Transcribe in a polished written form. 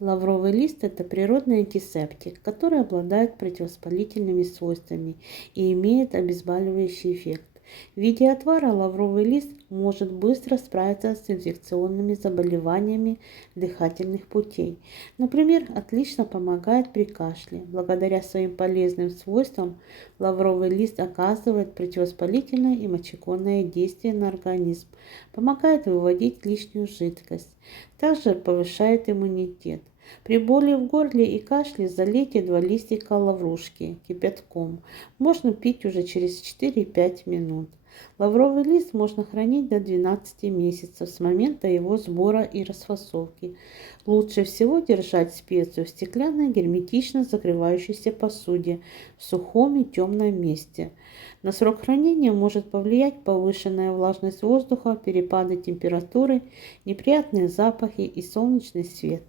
Лавровый лист – это природный антисептик, который обладает противовоспалительными свойствами и имеет обезболивающий эффект. В виде отвара лавровый лист может быстро справиться с инфекционными заболеваниями дыхательных путей. Например, отлично помогает при кашле. Благодаря своим полезным свойствам лавровый лист оказывает противовоспалительное и мочегонное действие на организм, помогает выводить лишнюю жидкость, также повышает иммунитет. При боли в горле и кашле залейте 2 листика лаврушки кипятком. Можно пить уже через 4-5 минут. Лавровый лист можно хранить до 12 месяцев с момента его сбора и расфасовки. Лучше всего держать специю в стеклянной герметично закрывающейся посуде в сухом и темном месте. На срок хранения может повлиять повышенная влажность воздуха, перепады температуры, неприятные запахи и солнечный свет.